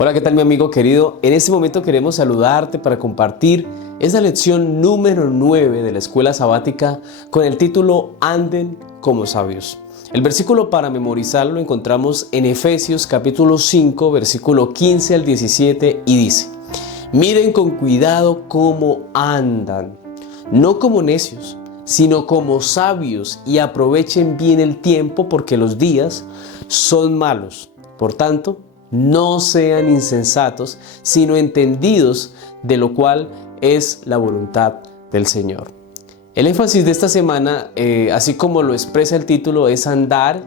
Hola, ¿qué tal mi amigo querido? En este momento queremos saludarte para compartir esa lección número 9 de la escuela sabática con el título Anden como sabios. El versículo para memorizarlo lo encontramos en Efesios capítulo 5, versículo 15 al 17 y dice: Miren con cuidado cómo andan, no como necios, sino como sabios, y aprovechen bien el tiempo porque los días son malos. Por tanto, no sean insensatos, sino entendidos de lo cual es la voluntad del Señor. El énfasis de esta semana, así como lo expresa el título, es andar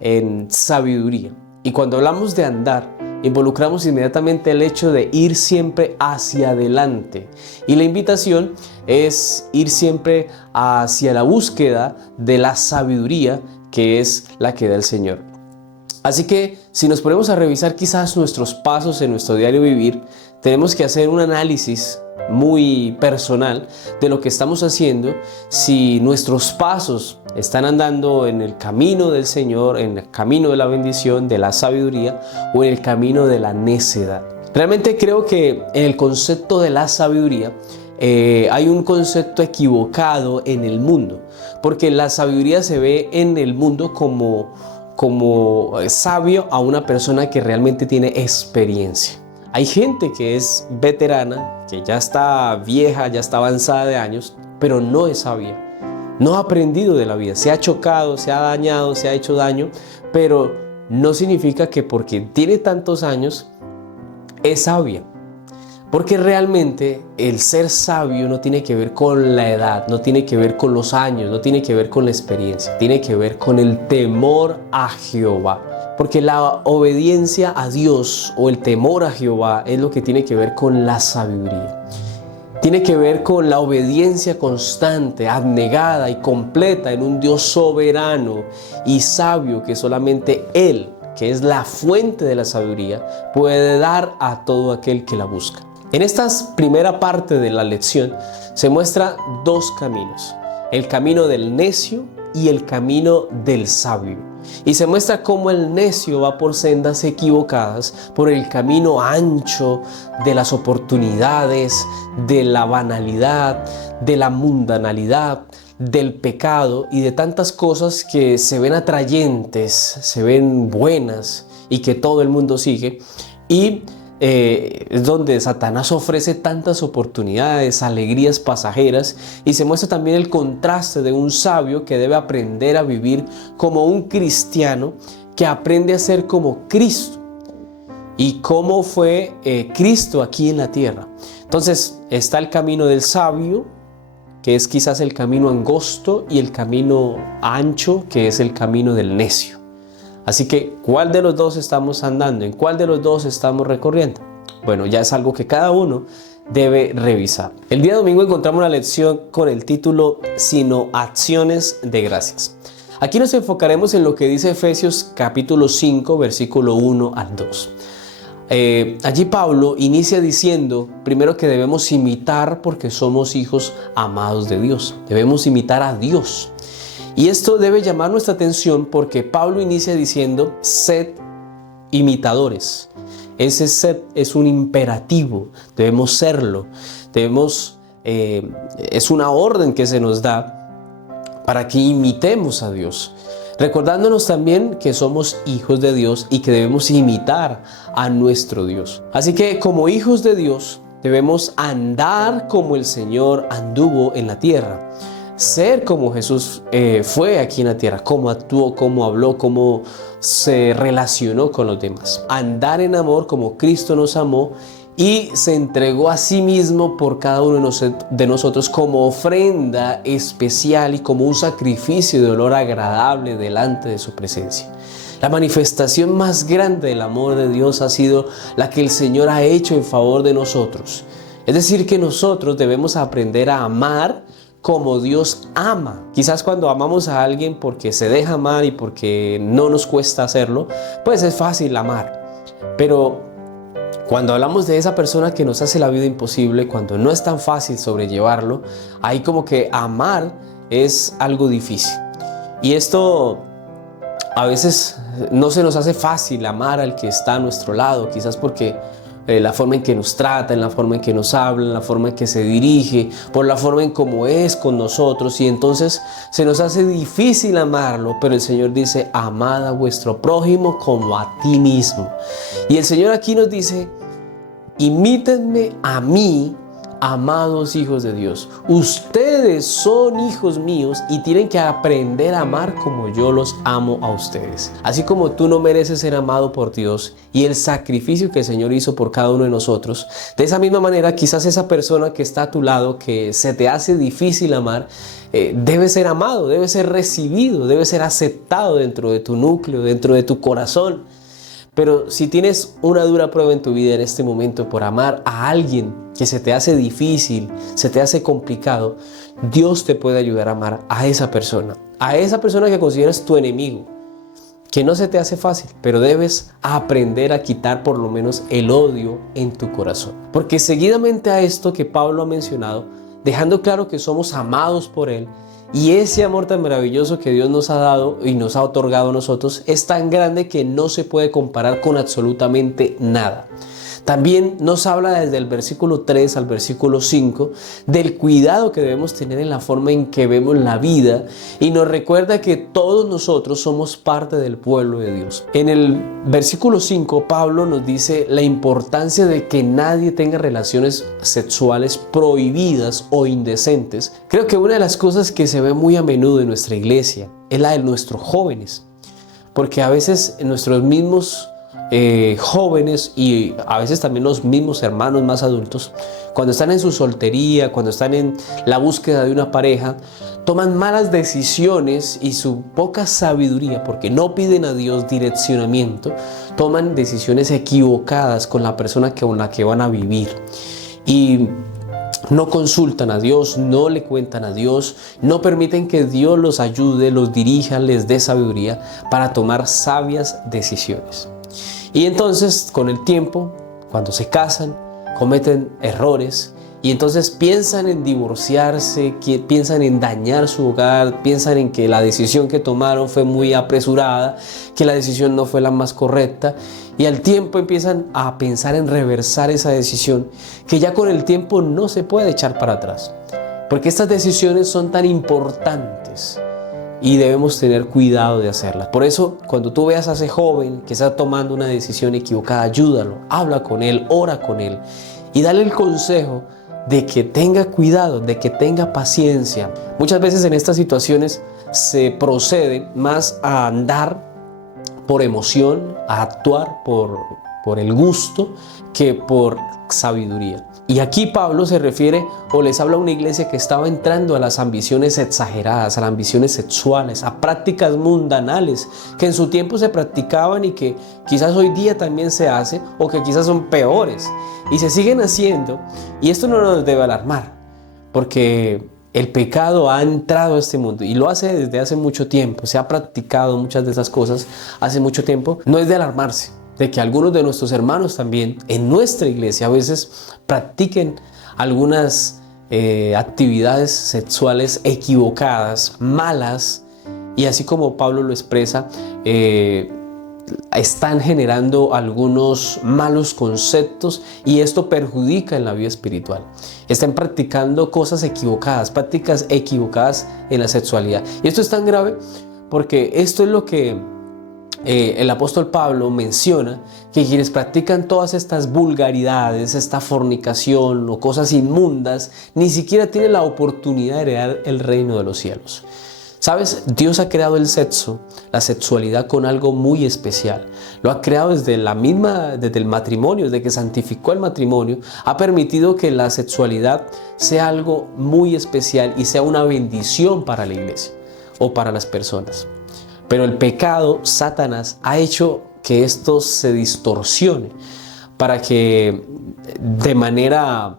en sabiduría. Y cuando hablamos de andar, involucramos inmediatamente el hecho de ir siempre hacia adelante. Y la invitación es ir siempre hacia la búsqueda de la sabiduría que es la que da el Señor. Así que si nos ponemos a revisar quizás nuestros pasos en nuestro diario vivir, tenemos que hacer un análisis muy personal de lo que estamos haciendo, si nuestros pasos están andando en el camino del Señor, en el camino de la bendición, de la sabiduría, o en el camino de la necedad. Realmente creo que en el concepto de la sabiduría hay un concepto equivocado en el mundo, porque la sabiduría se ve en el mundo como sabio a una persona que realmente tiene experiencia. Hay gente que es veterana, que ya está vieja, ya está avanzada de años, pero no es sabia. No ha aprendido de la vida, se ha chocado, se ha dañado, se ha hecho daño, pero no significa que porque tiene tantos años es sabia. Porque realmente el ser sabio no tiene que ver con la edad, no tiene que ver con los años, no tiene que ver con la experiencia, tiene que ver con el temor a Jehová. Porque la obediencia a Dios o el temor a Jehová es lo que tiene que ver con la sabiduría. Tiene que ver con la obediencia constante, abnegada y completa en un Dios soberano y sabio que solamente Él, que es la fuente de la sabiduría, puede dar a todo aquel que la busca. En esta primera parte de la lección se muestra dos caminos: el camino del necio y el camino del sabio. Y se muestra cómo el necio va por sendas equivocadas, por el camino ancho de las oportunidades, de la banalidad, de la mundanalidad, del pecado y de tantas cosas que se ven atrayentes, se ven buenas y que todo el mundo sigue. Y es donde Satanás ofrece tantas oportunidades, alegrías pasajeras, y se muestra también el contraste de un sabio que debe aprender a vivir como un cristiano que aprende a ser como Cristo y cómo fue Cristo aquí en la tierra. Entonces está el camino del sabio, que es quizás el camino angosto, y el camino ancho, que es el camino del necio. Así que, ¿cuál de los dos estamos andando? ¿En cuál de los dos estamos recorriendo? Bueno, ya es algo que cada uno debe revisar. El día domingo encontramos una lección con el título Sino acciones de gracias. Aquí nos enfocaremos en lo que dice Efesios capítulo 5, versículo 1 al 2. Allí Pablo inicia diciendo primero que debemos imitar porque somos hijos amados de Dios. Debemos imitar a Dios. Y esto debe llamar nuestra atención porque Pablo inicia diciendo: sed imitadores. Ese sed es un imperativo, debemos serlo. Es una orden que se nos da para que imitemos a Dios. Recordándonos también que somos hijos de Dios y que debemos imitar a nuestro Dios. Así que como hijos de Dios debemos andar como el Señor anduvo en la tierra. Ser como Jesús fue aquí en la tierra, cómo actuó, cómo habló, cómo se relacionó con los demás. Andar en amor como Cristo nos amó y se entregó a sí mismo por cada uno de nosotros como ofrenda especial y como un sacrificio de olor agradable delante de su presencia. La manifestación más grande del amor de Dios ha sido la que el Señor ha hecho en favor de nosotros. Es decir, que nosotros debemos aprender a amar como Dios ama. Quizás cuando amamos a alguien porque se deja amar y porque no nos cuesta hacerlo, pues es fácil amar. Pero cuando hablamos de esa persona que nos hace la vida imposible, cuando no es tan fácil sobrellevarlo, ahí como que amar es algo difícil. Y esto A veces no se nos hace fácil amar al que está a nuestro lado, quizás porque la forma en que nos trata, en la forma en que nos habla, en la forma en que se dirige, por la forma en cómo es con nosotros, y entonces se nos hace difícil amarlo, pero el Señor dice: amad a vuestro prójimo como a ti mismo. Y el Señor aquí nos dice: imítenme a mí, amados hijos de Dios. Ustedes son hijos míos y tienen que aprender a amar como yo los amo a ustedes. Así como tú no mereces ser amado por Dios y el sacrificio que el Señor hizo por cada uno de nosotros, de esa misma manera quizás esa persona que está a tu lado, que se te hace difícil amar, debe ser amado, debe ser recibido, debe ser aceptado dentro de tu núcleo, dentro de tu corazón. Pero si tienes una dura prueba en tu vida en este momento por amar a alguien que se te hace difícil, se te hace complicado, Dios te puede ayudar a amar a esa persona que consideras tu enemigo, que no se te hace fácil, pero debes aprender a quitar por lo menos el odio en tu corazón. Porque seguidamente a esto que Pablo ha mencionado, dejando claro que somos amados por Él, y ese amor tan maravilloso que Dios nos ha dado y nos ha otorgado a nosotros es tan grande que no se puede comparar con absolutamente nada. También nos habla desde el versículo 3 al versículo 5 del cuidado que debemos tener en la forma en que vemos la vida, y nos recuerda que todos nosotros somos parte del pueblo de Dios. En el versículo 5 Pablo nos dice la importancia de que nadie tenga relaciones sexuales prohibidas o indecentes. Creo que una de las cosas que se ve muy a menudo en nuestra iglesia es la de nuestros jóvenes, porque a veces nuestros mismos jóvenes, y a veces también los mismos hermanos más adultos, cuando están en su soltería, cuando están en la búsqueda de una pareja, toman malas decisiones, y su poca sabiduría, porque no piden a Dios direccionamiento, toman decisiones equivocadas con la persona con la que van a vivir, y no consultan a Dios, no le cuentan a Dios, no permiten que Dios los ayude, los dirija, les dé sabiduría para tomar sabias decisiones. Y entonces, con el tiempo, cuando se casan, cometen errores, y entonces piensan en divorciarse, piensan en dañar su hogar, piensan en que la decisión que tomaron fue muy apresurada, que la decisión no fue la más correcta, y al tiempo empiezan a pensar en reversar esa decisión, que ya con el tiempo no se puede echar para atrás, porque estas decisiones son tan importantes y debemos tener cuidado de hacerlas. Por eso, cuando tú veas a ese joven que está tomando una decisión equivocada, ayúdalo, habla con él, ora con él y dale el consejo de que tenga cuidado, de que tenga paciencia. Muchas veces en estas situaciones se procede más a andar por emoción, a actuar por el gusto, que por sabiduría. Y aquí Pablo se refiere o les habla a una iglesia que estaba entrando a las ambiciones exageradas, a las ambiciones sexuales, a prácticas mundanales que en su tiempo se practicaban y que quizás hoy día también se hace, o que quizás son peores y se siguen haciendo. Y esto no nos debe alarmar, porque el pecado ha entrado a este mundo y lo hace desde hace mucho tiempo. Se ha practicado muchas de esas cosas hace mucho tiempo. No es de alarmarse de que algunos de nuestros hermanos también en nuestra iglesia a veces practiquen algunas actividades sexuales equivocadas, malas, y así como Pablo lo expresa, están generando algunos malos conceptos, y esto perjudica en la vida espiritual. Están practicando cosas equivocadas, prácticas equivocadas en la sexualidad. Y esto es tan grave porque esto es lo que el apóstol Pablo menciona, que quienes practican todas estas vulgaridades, esta fornicación o cosas inmundas, ni siquiera tienen la oportunidad de heredar el reino de los cielos. ¿Sabes? Dios ha creado el sexo, la sexualidad, con algo muy especial. Lo ha creado desde el matrimonio, desde que santificó el matrimonio. Ha permitido que la sexualidad sea algo muy especial y sea una bendición para la iglesia o para las personas. Pero el pecado, Satanás, ha hecho que esto se distorsione para que de manera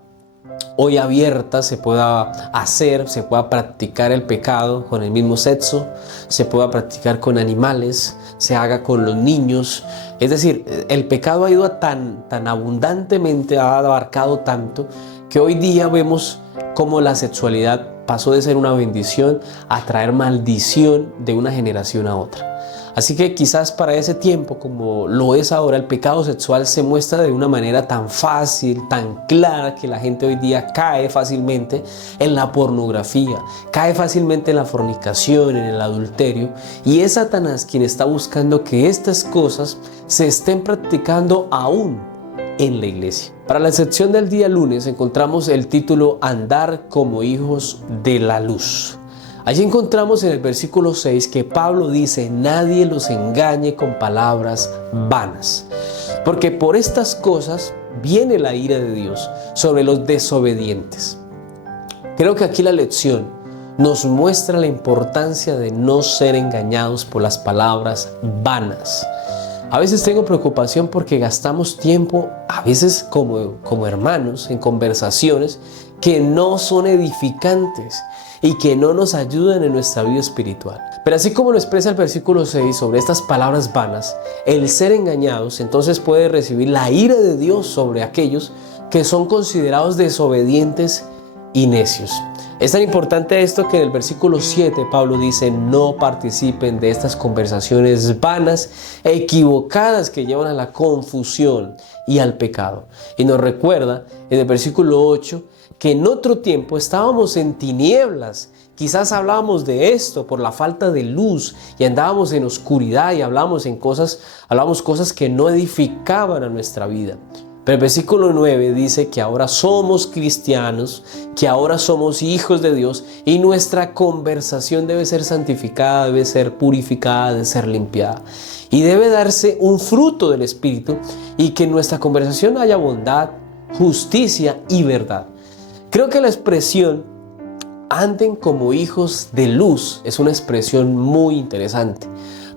hoy abierta se pueda hacer, se pueda practicar el pecado con el mismo sexo, se pueda practicar con animales, se haga con los niños. Es decir, el pecado ha ido tan abundantemente, ha abarcado tanto, que hoy día vemos cómo la sexualidad pasó de ser una bendición a traer maldición de una generación a otra. Así que quizás para ese tiempo, como lo es ahora, el pecado sexual se muestra de una manera tan fácil, tan clara, que la gente hoy día cae fácilmente en la pornografía, cae fácilmente en la fornicación, en el adulterio, y es Satanás quien está buscando que estas cosas se estén practicando aún en la iglesia. Para la sección del día lunes encontramos el título Andar como hijos de la luz. Allí encontramos en el versículo 6 que Pablo dice: nadie los engañe con palabras vanas, porque por estas cosas viene la ira de Dios sobre los desobedientes. Creo que aquí la lección nos muestra la importancia de no ser engañados por las palabras vanas. A veces tengo preocupación porque gastamos tiempo, a veces como hermanos, en conversaciones que no son edificantes y que no nos ayudan en nuestra vida espiritual. Pero así como lo expresa el versículo 6 sobre estas palabras vanas, el ser engañados entonces puede recibir la ira de Dios sobre aquellos que son considerados desobedientes y necios. Es tan importante esto que en el versículo 7 Pablo dice: no participen de estas conversaciones vanas e equivocadas que llevan a la confusión y al pecado. Y nos recuerda en el versículo 8 que en otro tiempo estábamos en tinieblas. Quizás hablábamos de esto por la falta de luz y andábamos en oscuridad y hablábamos cosas que no edificaban a nuestra vida. Pero el versículo 9 dice que ahora somos cristianos, que ahora somos hijos de Dios y nuestra conversación debe ser santificada, debe ser purificada, debe ser limpiada. Y debe darse un fruto del Espíritu y que en nuestra conversación haya bondad, justicia y verdad. Creo que la expresión anden como hijos de luz es una expresión muy interesante,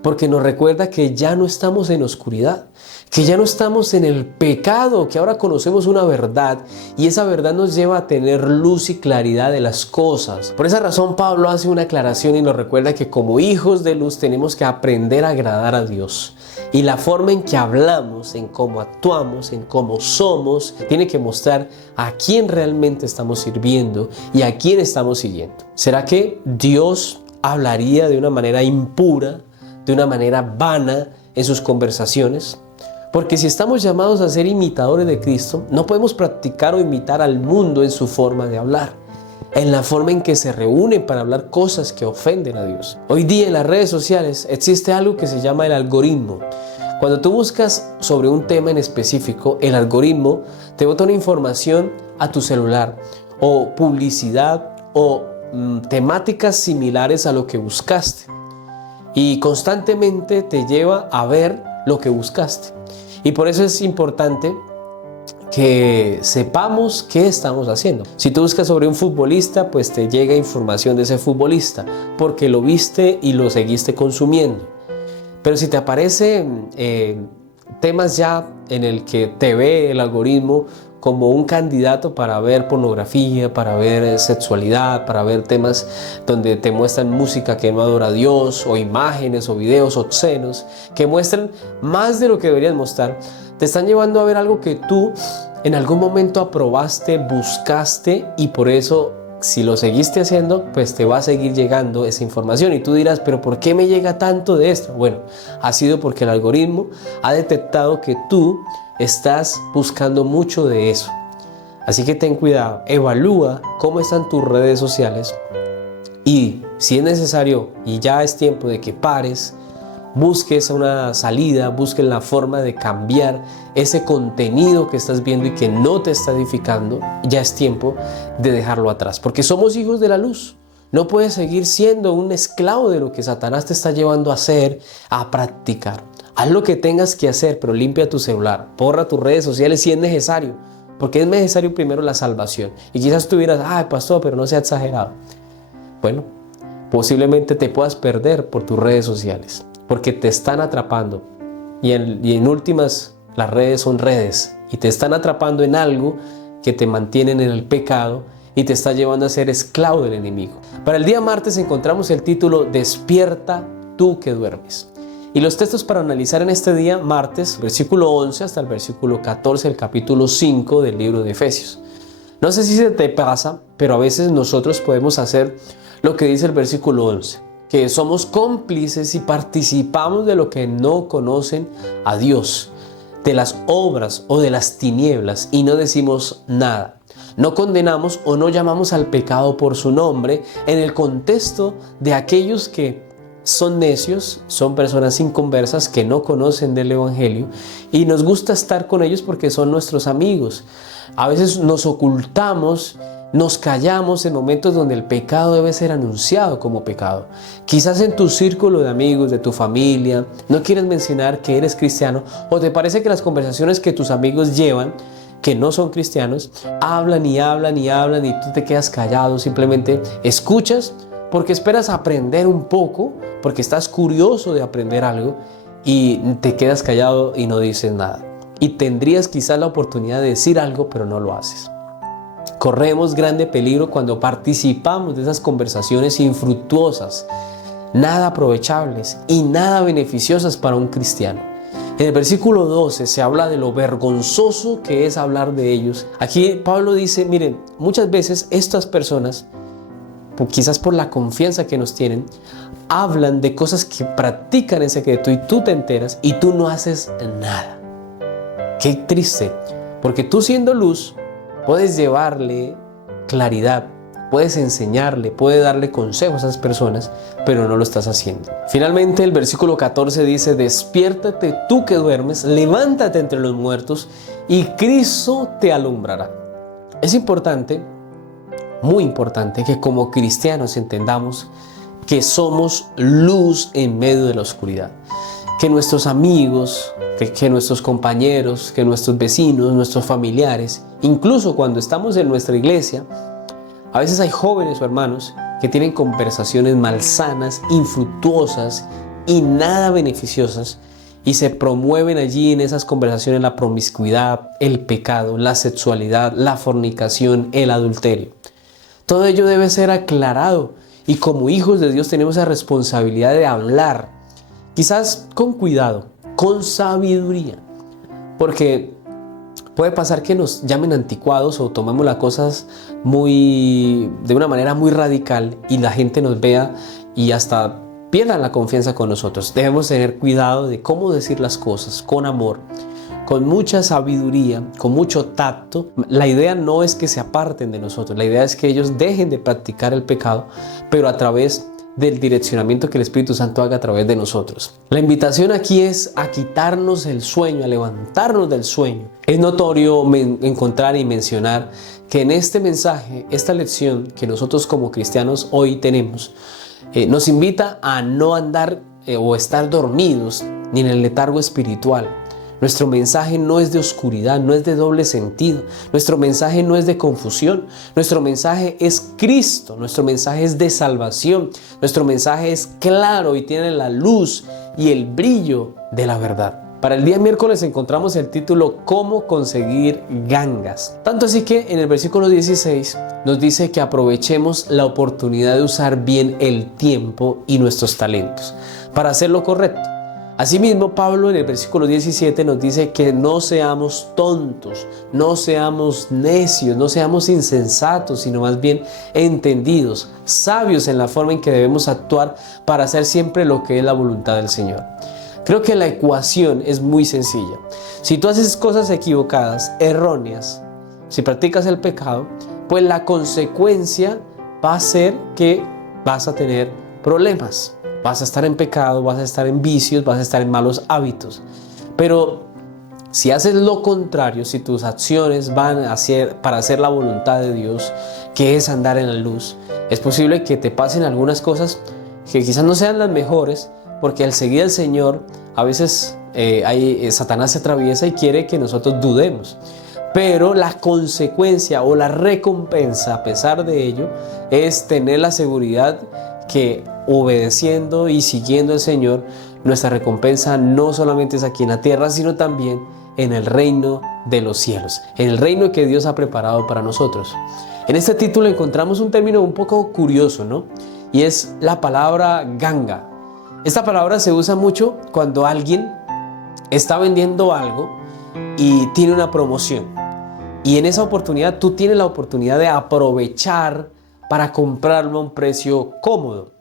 porque nos recuerda que ya no estamos en oscuridad, que ya no estamos en el pecado, que ahora conocemos una verdad y esa verdad nos lleva a tener luz y claridad de las cosas. Por esa razón Pablo hace una aclaración y nos recuerda que como hijos de luz tenemos que aprender a agradar a Dios. Y la forma en que hablamos, en cómo actuamos, en cómo somos, tiene que mostrar a quién realmente estamos sirviendo y a quién estamos siguiendo. ¿Será que Dios hablaría de una manera impura, de una manera vana en sus conversaciones? Porque si estamos llamados a ser imitadores de Cristo, no podemos practicar o imitar al mundo en su forma de hablar, en la forma en que se reúnen para hablar cosas que ofenden a Dios. Hoy día en las redes sociales existe algo que se llama el algoritmo. Cuando tú buscas sobre un tema en específico, el algoritmo te bota una información a tu celular o publicidad o temáticas similares a lo que buscaste. Y constantemente te lleva a ver lo que buscaste. Y por eso es importante que sepamos qué estamos haciendo. Si tú buscas sobre un futbolista, pues te llega información de ese futbolista, porque lo viste y lo seguiste consumiendo. Pero si te aparecen temas ya en el que te ve el algoritmo como un candidato para ver pornografía, para ver sexualidad, para ver temas donde te muestran música que no adora a Dios, o imágenes o videos obscenos que muestran más de lo que deberían mostrar, te están llevando a ver algo que tú en algún momento aprobaste, buscaste, y por eso si lo seguiste haciendo, pues te va a seguir llegando esa información. Y tú dirás: ¿pero por qué me llega tanto de esto? Bueno, ha sido porque el algoritmo ha detectado que tú estás buscando mucho de eso. Así que ten cuidado, evalúa cómo están tus redes sociales y si es necesario y ya es tiempo de que pares, busques una salida, busques la forma de cambiar ese contenido que estás viendo y que no te está edificando. Ya es tiempo de dejarlo atrás, porque somos hijos de la luz. No puedes seguir siendo un esclavo de lo que Satanás te está llevando a hacer, a practicar. Haz lo que tengas que hacer, pero limpia tu celular, borra tus redes sociales si es necesario, porque es necesario primero la salvación. Y quizás tú dirás: ay, pastor, pero no sea exagerado. Bueno, posiblemente te puedas perder por tus redes sociales, porque te están atrapando. Y en últimas, las redes son redes y te están atrapando en algo que te mantienen en el pecado y te está llevando a ser esclavo del enemigo. Para el día martes encontramos el título Despierta tú que duermes. Y los textos para analizar en este día martes, versículo 11 hasta el versículo 14 del capítulo 5 del libro de Efesios. No sé si se te pasa, pero a veces nosotros podemos hacer lo que dice el versículo 11. que somos cómplices y participamos de lo que no conocen a Dios, de las obras o de las tinieblas, y no decimos nada. No condenamos o no llamamos al pecado por su nombre en el contexto de aquellos que son necios, son personas inconversas que no conocen del Evangelio, y nos gusta estar con ellos porque son nuestros amigos. A veces nos ocultamos, nos callamos en momentos donde el pecado debe ser anunciado como pecado. Quizás en tu círculo de amigos, de tu familia, no quieres mencionar que eres cristiano, o te parece que las conversaciones que tus amigos llevan, que no son cristianos, hablan y hablan y hablan, y tú te quedas callado, simplemente escuchas porque esperas aprender un poco, porque estás curioso de aprender algo, y te quedas callado y no dices nada. Y tendrías quizás la oportunidad de decir algo, pero no lo haces. Corremos grande peligro cuando participamos de esas conversaciones infructuosas, nada aprovechables y nada beneficiosas para un cristiano. En el versículo 12 se habla de lo vergonzoso que es hablar de ellos. Aquí Pablo dice, miren, muchas veces estas personas, quizás por la confianza que nos tienen, hablan de cosas que practican en secreto y tú te enteras y tú no haces nada. Qué triste, porque tú siendo luz puedes llevarle claridad, puedes enseñarle, puedes darle consejos a esas personas, pero no lo estás haciendo. Finalmente el versículo 14 dice, despiértate tú que duermes, levántate entre los muertos y Cristo te alumbrará. Es importante, muy importante, que como cristianos entendamos que somos luz en medio de la oscuridad. Que nuestros amigos, que nuestros compañeros, que nuestros vecinos, nuestros familiares, incluso cuando estamos en nuestra iglesia, a veces hay jóvenes o hermanos que tienen conversaciones malsanas, infructuosas y nada beneficiosas, y se promueven allí en esas conversaciones la promiscuidad, el pecado, la sexualidad, la fornicación, el adulterio. Todo ello debe ser aclarado, y como hijos de Dios tenemos la responsabilidad de hablar, quizás con cuidado, con sabiduría, porque puede pasar que nos llamen anticuados o tomemos las cosas de una manera muy radical y la gente nos vea y hasta pierdan la confianza con nosotros. Debemos tener cuidado de cómo decir las cosas con amor, con mucha sabiduría, con mucho tacto. La idea no es que se aparten de nosotros, la idea es que ellos dejen de practicar el pecado, pero a través del direccionamiento que el Espíritu Santo haga a través de nosotros. La invitación aquí es a quitarnos el sueño, a levantarnos del sueño. Es notorio encontrar y mencionar que en este mensaje, esta lección que nosotros como cristianos hoy tenemos, nos invita a no andar o estar dormidos ni en el letargo espiritual. Nuestro mensaje no es de oscuridad, no es de doble sentido. Nuestro mensaje no es de confusión. Nuestro mensaje es Cristo. Nuestro mensaje es de salvación. Nuestro mensaje es claro y tiene la luz y el brillo de la verdad. Para el día miércoles encontramos el título ¿Cómo conseguir gangas? Tanto así que en el versículo 16 nos dice que aprovechemos la oportunidad de usar bien el tiempo y nuestros talentos para hacer lo correcto. Asimismo, Pablo en el versículo 17 nos dice que no seamos tontos, no seamos necios, no seamos insensatos, sino más bien entendidos, sabios en la forma en que debemos actuar para hacer siempre lo que es la voluntad del Señor. Creo que la ecuación es muy sencilla. Si tú haces cosas equivocadas, erróneas, si practicas el pecado, pues la consecuencia va a ser que vas a tener problemas. Vas a estar en pecado, vas a estar en vicios, vas a estar en malos hábitos. Pero si haces lo contrario, si tus acciones van para hacer la voluntad de Dios, que es andar en la luz, es posible que te pasen algunas cosas que quizás no sean las mejores, porque al seguir al Señor, a veces Satanás se atraviesa y quiere que nosotros dudemos. Pero la consecuencia o la recompensa, a pesar de ello, es tener la seguridad que obedeciendo y siguiendo al Señor, nuestra recompensa no solamente es aquí en la tierra, sino también en el reino de los cielos, en el reino que Dios ha preparado para nosotros. En este título encontramos un término un poco curioso, ¿no? Y es la palabra ganga. Esta palabra se usa mucho cuando alguien está vendiendo algo y tiene una promoción. Y en esa oportunidad tú tienes la oportunidad de aprovechar para comprarlo a un precio cómodo.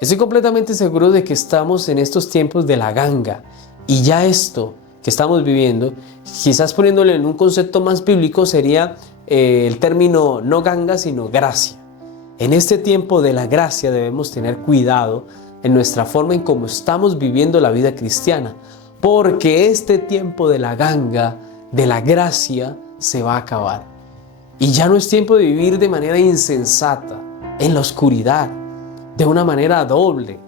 Estoy completamente seguro de que estamos en estos tiempos de la ganga, y ya esto que estamos viviendo, quizás poniéndole en un concepto más bíblico, sería el término no ganga sino gracia. En este tiempo de la gracia debemos tener cuidado en nuestra forma en cómo estamos viviendo la vida cristiana, porque este tiempo de la ganga, de la gracia, se va a acabar. Y ya no es tiempo de vivir de manera insensata, en la oscuridad, de una manera doble,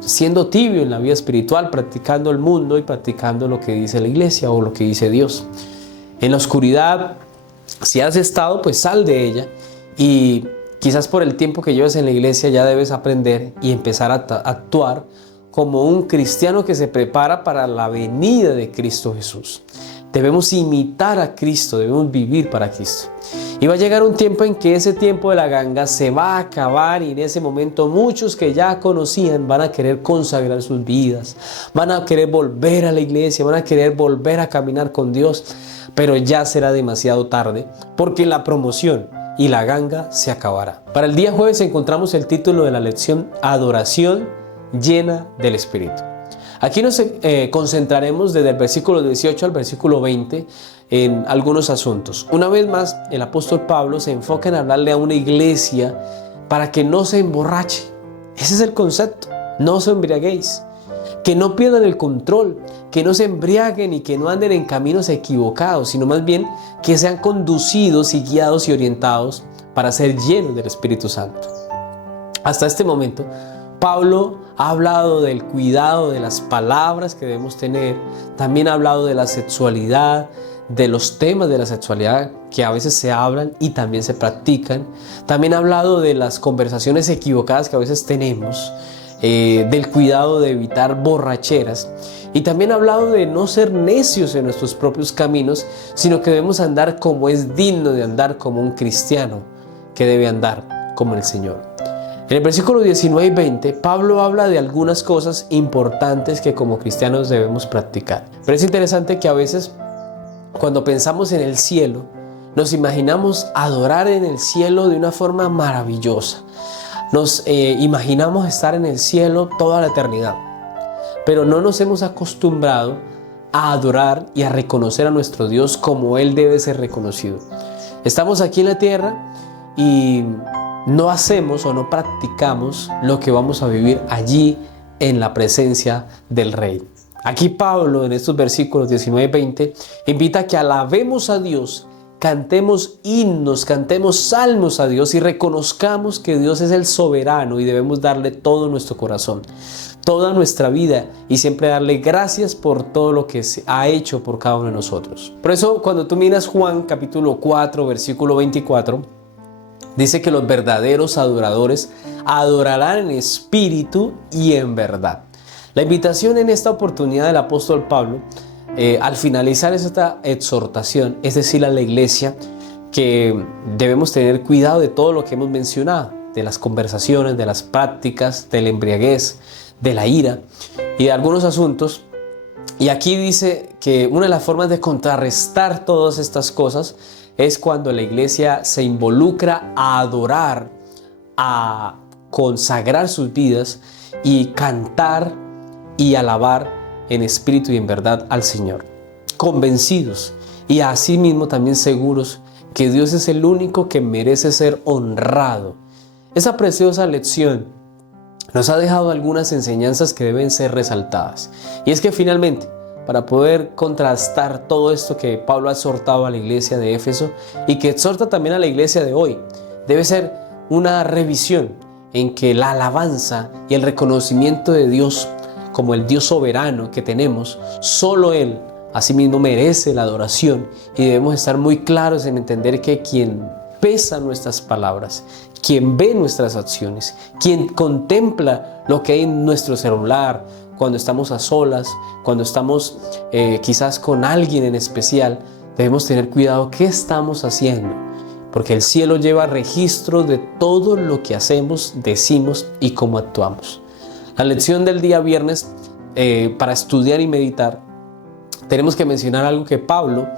siendo tibio en la vida espiritual, practicando el mundo y practicando lo que dice la iglesia o lo que dice Dios. En la oscuridad, si has estado, pues sal de ella, y quizás por el tiempo que llevas en la iglesia ya debes aprender y empezar a actuar como un cristiano que se prepara para la venida de Cristo Jesús. Debemos imitar a Cristo, debemos vivir para Cristo. Y va a llegar un tiempo en que ese tiempo de la ganga se va a acabar, y en ese momento muchos que ya conocían van a querer consagrar sus vidas, van a querer volver a la iglesia, van a querer volver a caminar con Dios, pero ya será demasiado tarde, porque la promoción y la ganga se acabará. Para el día jueves encontramos el título de la lección: Adoración llena del Espíritu. Aquí nos concentraremos desde el versículo 18 al versículo 20 en algunos asuntos. Una vez más, el apóstol Pablo se enfoca en hablarle a una iglesia para que no se emborrache. Ese es el concepto: no os embriaguéis, que no pierdan el control, que no se embriaguen y que no anden en caminos equivocados, sino más bien que sean conducidos y guiados y orientados para ser llenos del Espíritu Santo. Hasta este momento, Pablo ha hablado del cuidado de las palabras que debemos tener, también ha hablado de la sexualidad, de los temas de la sexualidad que a veces se hablan y también se practican, también ha hablado de las conversaciones equivocadas que a veces tenemos, del cuidado de evitar borracheras, y también ha hablado de no ser necios en nuestros propios caminos, sino que debemos andar como es digno de andar como un cristiano que debe andar como el Señor. En el versículo 19 y 20, Pablo habla de algunas cosas importantes que como cristianos debemos practicar. Pero es interesante que a veces, cuando pensamos en el cielo, nos imaginamos adorar en el cielo de una forma maravillosa. Nos imaginamos estar en el cielo toda la eternidad. Pero no nos hemos acostumbrado a adorar y a reconocer a nuestro Dios como Él debe ser reconocido. Estamos aquí en la tierra y no hacemos o no practicamos lo que vamos a vivir allí en la presencia del Rey. Aquí Pablo, en estos versículos 19 y 20, invita a que alabemos a Dios, cantemos himnos, cantemos salmos a Dios y reconozcamos que Dios es el soberano y debemos darle todo nuestro corazón, toda nuestra vida, y siempre darle gracias por todo lo que se ha hecho por cada uno de nosotros. Por eso, cuando tú miras Juan capítulo 4, versículo 24, dice que los verdaderos adoradores adorarán en espíritu y en verdad. La invitación en esta oportunidad del apóstol Pablo, al finalizar esta exhortación, es decir, a la iglesia que debemos tener cuidado de todo lo que hemos mencionado, de las conversaciones, de las prácticas, de la embriaguez, de la ira y de algunos asuntos. Y aquí dice que una de las formas de contrarrestar todas estas cosas es cuando la iglesia se involucra a adorar, a consagrar sus vidas y cantar y alabar en espíritu y en verdad al Señor, convencidos y asimismo también seguros que Dios es el único que merece ser honrado. Esa preciosa lección nos ha dejado algunas enseñanzas que deben ser resaltadas, y es que finalmente, para poder contrastar todo esto que Pablo ha exhortado a la iglesia de Éfeso y que exhorta también a la iglesia de hoy, debe ser una revisión en que la alabanza y el reconocimiento de Dios como el Dios soberano que tenemos, solo Él asimismo merece la adoración, y debemos estar muy claros en entender que quien pesa nuestras palabras, quien ve nuestras acciones, quien contempla lo que hay en nuestro celular, cuando estamos a solas, cuando estamos quizás con alguien en especial, debemos tener cuidado qué estamos haciendo, porque el cielo lleva registro de todo lo que hacemos, decimos y cómo actuamos. La lección del día viernes, para estudiar y meditar, tenemos que mencionar algo que Pablo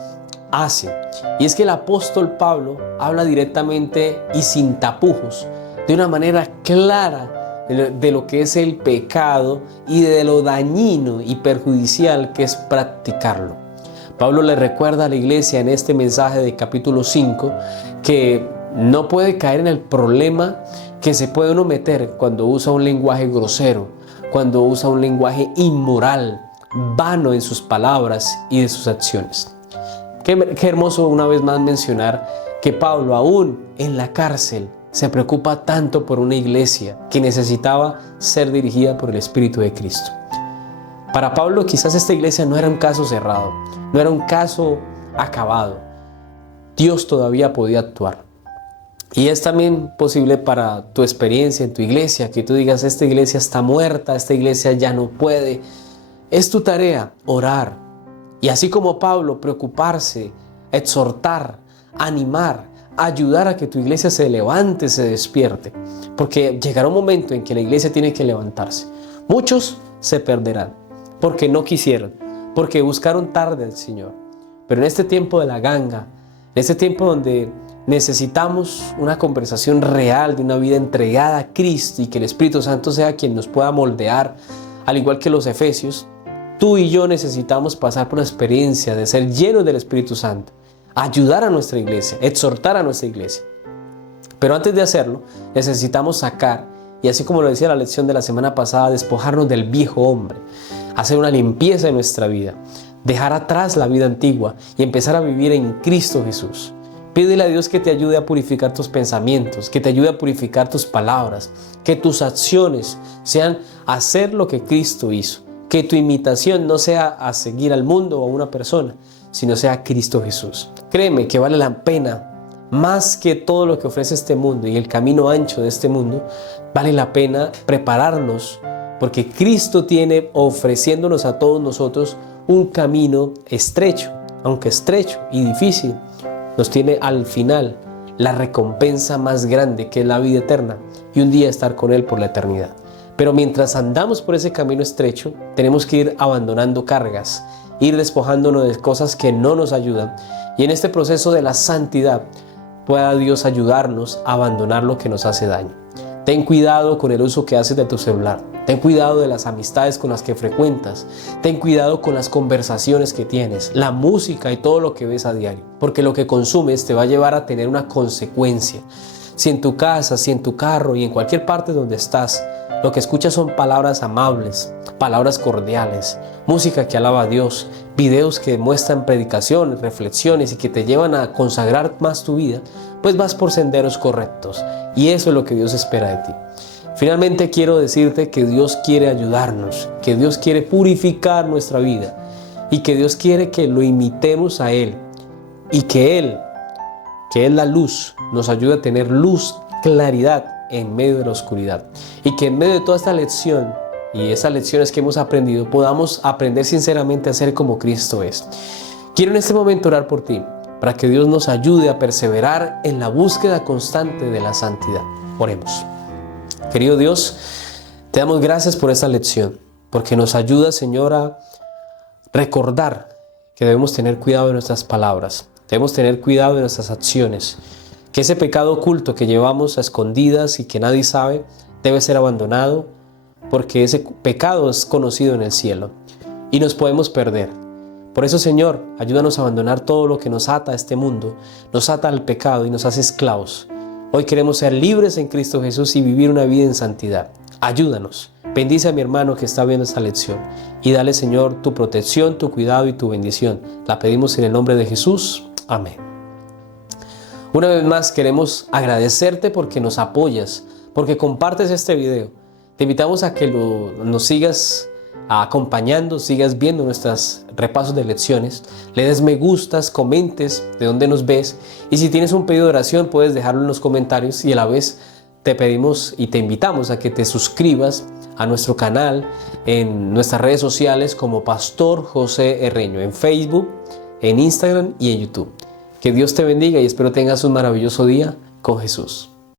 hace, y es que el apóstol Pablo habla directamente y sin tapujos, de una manera clara, de lo que es el pecado y de lo dañino y perjudicial que es practicarlo. Pablo le recuerda a la iglesia en este mensaje de capítulo 5 que no puede caer en el problema que se puede uno meter cuando usa un lenguaje grosero, cuando usa un lenguaje inmoral, vano en sus palabras y de sus acciones. Qué hermoso una vez más mencionar que Pablo, aún en la cárcel, se preocupa tanto por una iglesia que necesitaba ser dirigida por el Espíritu de Cristo. Para Pablo quizás esta iglesia no era un caso cerrado, no era un caso acabado. Dios todavía podía actuar. Y es también posible para tu experiencia en tu iglesia, que tú digas, esta iglesia está muerta, esta iglesia ya no puede. Es tu tarea orar. Y así como Pablo, preocuparse, exhortar, animar, ayudar a que tu iglesia se levante, se despierte. Porque llegará un momento en que la iglesia tiene que levantarse. Muchos se perderán porque no quisieron, porque buscaron tarde al Señor. Pero en este tiempo de la ganga, en este tiempo donde necesitamos una conversación real de una vida entregada a Cristo y que el Espíritu Santo sea quien nos pueda moldear, al igual que los efesios, tú y yo necesitamos pasar por la experiencia de ser llenos del Espíritu Santo, ayudar a nuestra iglesia, exhortar a nuestra iglesia. Pero antes de hacerlo, necesitamos sacar, y así como lo decía la lección de la semana pasada, despojarnos del viejo hombre, hacer una limpieza en nuestra vida, dejar atrás la vida antigua y empezar a vivir en Cristo Jesús. Pídele a Dios que te ayude a purificar tus pensamientos, que te ayude a purificar tus palabras, que tus acciones sean hacer lo que Cristo hizo, que tu imitación no sea a seguir al mundo o a una persona, sino sea a Cristo Jesús. Créeme que vale la pena, más que todo lo que ofrece este mundo y el camino ancho de este mundo, vale la pena prepararnos, porque Cristo tiene ofreciéndonos a todos nosotros un camino estrecho, aunque estrecho y difícil, nos tiene al final la recompensa más grande, que es la vida eterna, y un día estar con Él por la eternidad. Pero mientras andamos por ese camino estrecho, tenemos que ir abandonando cargas, ir despojándonos de cosas que no nos ayudan, y en este proceso de la santidad pueda Dios ayudarnos a abandonar lo que nos hace daño. Ten cuidado con el uso que haces de tu celular. Ten cuidado de las amistades con las que frecuentas. Ten cuidado con las conversaciones que tienes, la música y todo lo que ves a diario. Porque lo que consumes te va a llevar a tener una consecuencia. Si en tu casa, si en tu carro y en cualquier parte donde estás, lo que escuchas son palabras amables, palabras cordiales, música que alaba a Dios, videos que muestran predicaciones, reflexiones y que te llevan a consagrar más tu vida, pues vas por senderos correctos. Y eso es lo que Dios espera de ti. Finalmente quiero decirte que Dios quiere ayudarnos, que Dios quiere purificar nuestra vida y que Dios quiere que lo imitemos a Él y que Él, que es la luz, nos ayude a tener luz, claridad en medio de la oscuridad y que en medio de toda esta lección y esas lecciones que hemos aprendido podamos aprender sinceramente a ser como Cristo es. Quiero en este momento orar por ti para que Dios nos ayude a perseverar en la búsqueda constante de la santidad. Oremos. Querido Dios, te damos gracias por esta lección, porque nos ayuda, Señor, a recordar que debemos tener cuidado de nuestras palabras, debemos tener cuidado de nuestras acciones, que ese pecado oculto que llevamos a escondidas y que nadie sabe debe ser abandonado, porque ese pecado es conocido en el cielo y nos podemos perder. Por eso, Señor, ayúdanos a abandonar todo lo que nos ata a este mundo, nos ata al pecado y nos hace esclavos. Hoy queremos ser libres en Cristo Jesús y vivir una vida en santidad. Ayúdanos. Bendice a mi hermano que está viendo esta lección y dale, Señor, tu protección, tu cuidado y tu bendición. La pedimos en el nombre de Jesús. Amén. Una vez más queremos agradecerte porque nos apoyas, porque compartes este video. Te invitamos a que nos sigas acompañando, sigas viendo nuestros repasos de lecciones, le des me gustas, comentes de dónde nos ves y si tienes un pedido de oración puedes dejarlo en los comentarios y a la vez te pedimos y te invitamos a que te suscribas a nuestro canal en nuestras redes sociales como Pastor José Herreño, en Facebook, en Instagram y en YouTube. Que Dios te bendiga y espero tengas un maravilloso día con Jesús.